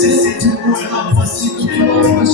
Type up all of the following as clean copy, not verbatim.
Sisi tuwe na masikio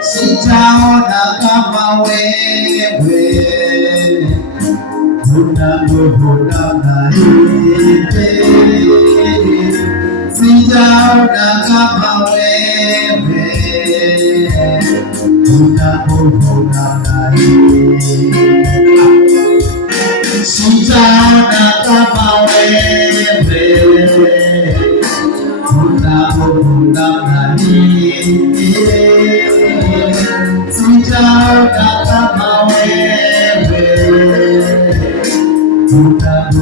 Sijaona kama wewe, unavyoona hivi. Sijaona kama wewe, unavyoona hivi. Sijaona kama wewe, unavyoona hivi. Sijaona kama wewe, kuna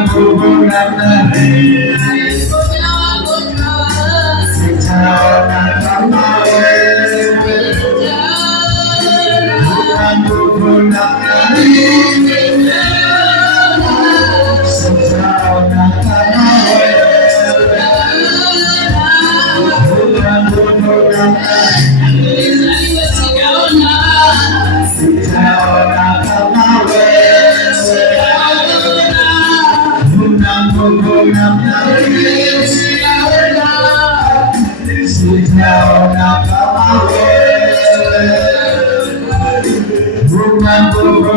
nguvu namna hii sijaona.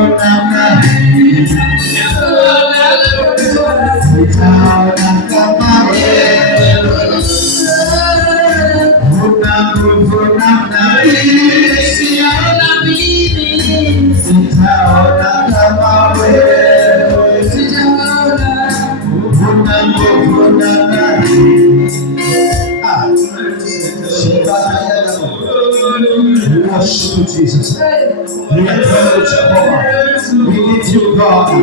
namna hii, sijaona kama wewe. Una nguvu namna hii, sijaona kama wewe. Una nguvu namna hii. Worship you, Jesus. We adore you, Jehovah. We need you, God. We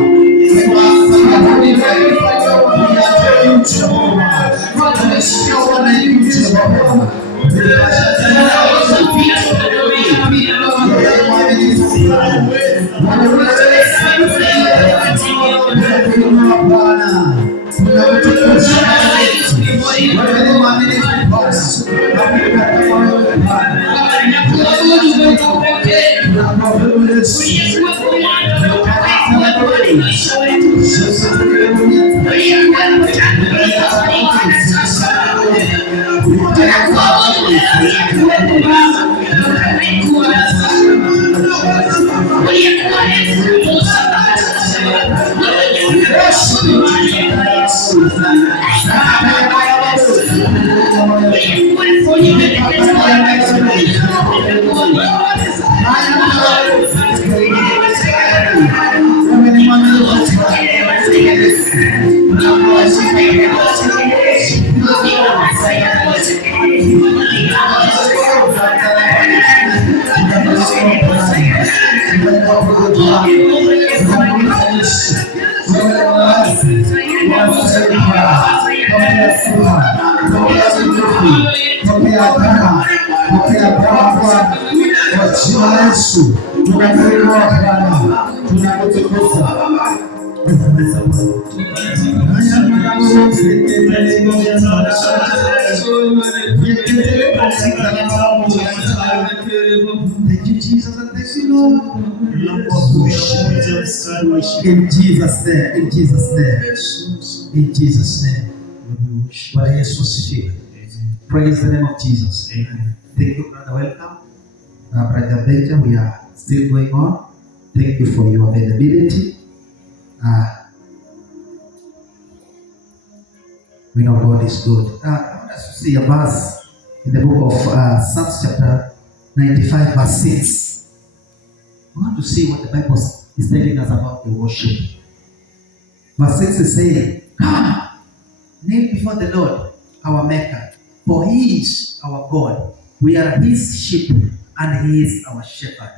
adore you, Jehovah. There is no one like you, Jehovah. Thank you, Jesus, and thank you, Lord. In Jesus' name, in Jesus' name, in Jesus' name. Bwana Yesu asifiwe. Praise the name of Jesus. Amen. Thank you, brother. Welcome. Brother Benjamin, we are still going on. Thank you for your availability. We know God is good. I want us to see a verse in the book of Psalms chapter 95 verse 6. We want to see what the Bible is telling us about the worship. Verse 6 is saying, "Come, kneel before the Lord, our Maker, for He is our God. We are His sheep, and He is our shepherd.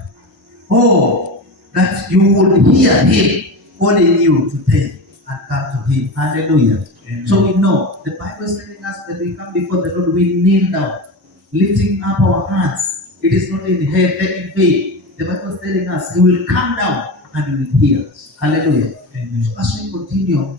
Oh, that you would hear Him calling you today and come to Him." Hallelujah. Amen. So we know the Bible is telling us that we come before the Lord, we kneel down, lifting up our hands. It is not in vain. The Bible is telling us He will come down and He will hear us. Hallelujah. Amen. So as we continue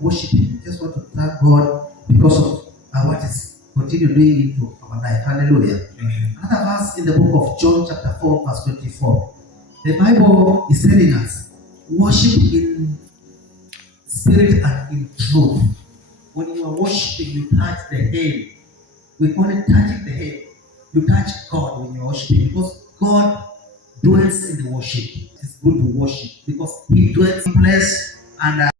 worshiping, we just want to thank God because of what is continue doing into our life. Hallelujah. Amen. Another verse in the book of John chapter 4 verse 24. The Bible is telling us worship in spirit and in truth. When you are worshiping, you touch the head. We call it touching the head. You touch God when you are worshiping because God dwells in the worship. It's good to worship because He dwells in place and